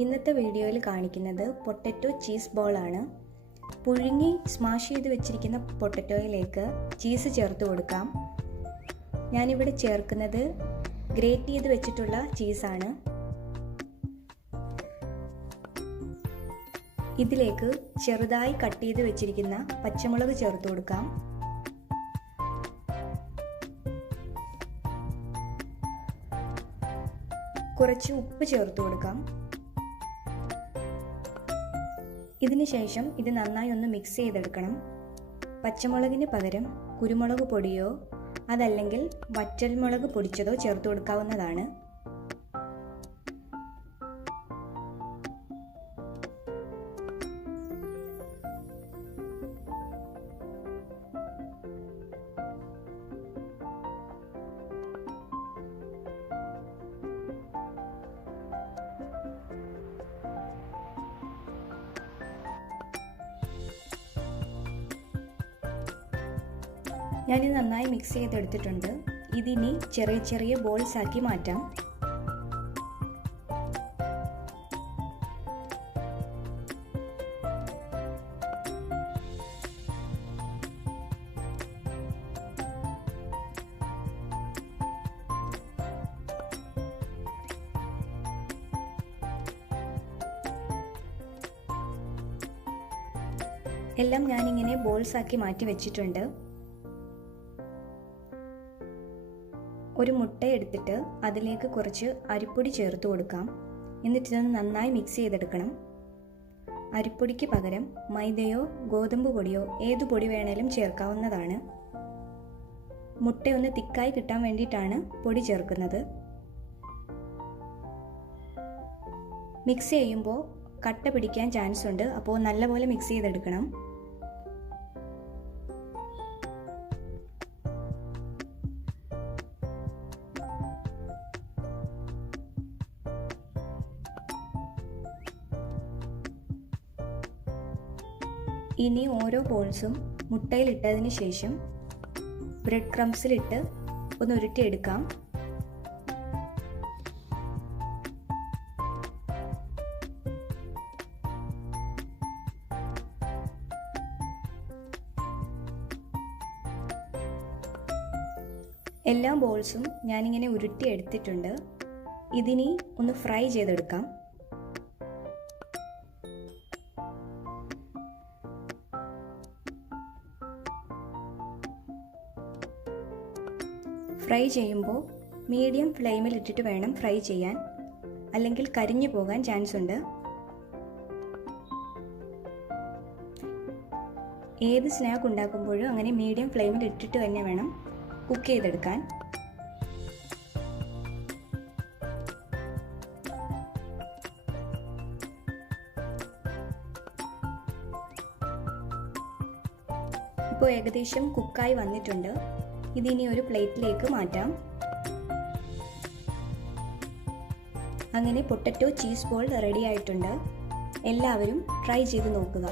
ഇന്നത്തെ വീഡിയോയിൽ കാണിക്കുന്നത് പൊട്ടറ്റോ ചീസ് ബോൾ ആണ്. പുഴുങ്ങി സ്മാഷ് ചെയ്ത് വെച്ചിരിക്കുന്ന പൊട്ടറ്റോയിലേക്ക് ചീസ് ചേർത്ത് കൊടുക്കാം. ഞാനിവിടെ ചേർക്കുന്നത് ഗ്രേറ്റ് ചെയ്ത് വെച്ചിട്ടുള്ള ചീസാണ്. ഇതിലേക്ക് ചെറുതായി കട്ട് ചെയ്ത് വെച്ചിരിക്കുന്ന പച്ചമുളക് ചേർത്ത് കൊടുക്കാം. കുറച്ച് ഉപ്പ് ചേർത്ത് കൊടുക്കാം. ഇതിനുശേഷം ഇത് നന്നായി ഒന്ന് മിക്സ് ചെയ്തെടുക്കണം. പച്ചമുളകിന് പകരം കുരുമുളക് പൊടിയോ അതല്ലെങ്കിൽ വറ്റൽമുളക് പൊടിച്ചതോ ചേർത്ത് കൊടുക്കാവുന്നതാണ്. ഞാനിത് നന്നായി മിക്സ് ചെയ്തെടുത്തിട്ടുണ്ട്. ഇതിനി ചെറിയ ചെറിയ ബോൾസ് ആക്കി മാറ്റാം. എല്ലാം ഞാനിങ്ങനെ ബോൾസ് ആക്കി മാറ്റി വെച്ചിട്ടുണ്ട്. ഒരു മുട്ട എടുത്തിട്ട് അതിലേക്ക് കുറച്ച് അരിപ്പൊടി ചേർത്ത് കൊടുക്കാം. എന്നിട്ട് ഇതൊന്ന് നന്നായി മിക്സ് ചെയ്തെടുക്കണം. അരിപ്പൊടിക്ക് പകരം മൈദയോ ഗോതമ്പ് പൊടിയോ ഏതു പൊടി വേണേലും ചേർക്കാവുന്നതാണ്. മുട്ട ഒന്ന് തിക്കായി കിട്ടാൻ വേണ്ടിയിട്ടാണ് പൊടി ചേർക്കുന്നത്. മിക്സ് ചെയ്യുമ്പോൾ കട്ട പിടിക്കാൻ ചാൻസ് ഉണ്ട്, അപ്പോൾ നല്ലപോലെ മിക്സ് ചെയ്തെടുക്കണം. ഇനി ഓരോ ബോൾസും മുട്ടയിലിട്ടതിന് ശേഷം ബ്രെഡ് ക്രംസിലിട്ട് ഒന്ന് ഉരുട്ടിയെടുക്കാം. എല്ലാ ബോൾസും ഞാനിങ്ങനെ ഉരുട്ടിയെടുത്തിട്ടുണ്ട്. ഇതിനി ഒന്ന് ഫ്രൈ ചെയ്തെടുക്കാം. ഫ്രൈ ചെയ്യുമ്പോൾ മീഡിയം ഫ്ലെയിമിൽ ഇട്ടിട്ട് വേണം ഫ്രൈ ചെയ്യാൻ, അല്ലെങ്കിൽ കരിഞ്ഞു പോകാൻ ചാൻസ് ഉണ്ട്. ഏത് സ്നാക്ക് ഉണ്ടാക്കുമ്പോഴും അങ്ങനെ മീഡിയം ഫ്ലെയിമിൽ ഇട്ടിട്ട് തന്നെ വേണം കുക്ക് ചെയ്തെടുക്കാൻ. ഇപ്പോൾ ഏകദേശം കുക്കായി വന്നിട്ടുണ്ട്. ഇതിനി ഒരു പ്ലേറ്റിലേക്ക് മാറ്റാം. അങ്ങനെ പൊട്ടറ്റോ ചീസ് ബോൾ റെഡി ആയിട്ടുണ്ട്. എല്ലാവരും ട്രൈ ചെയ്ത് നോക്കുക.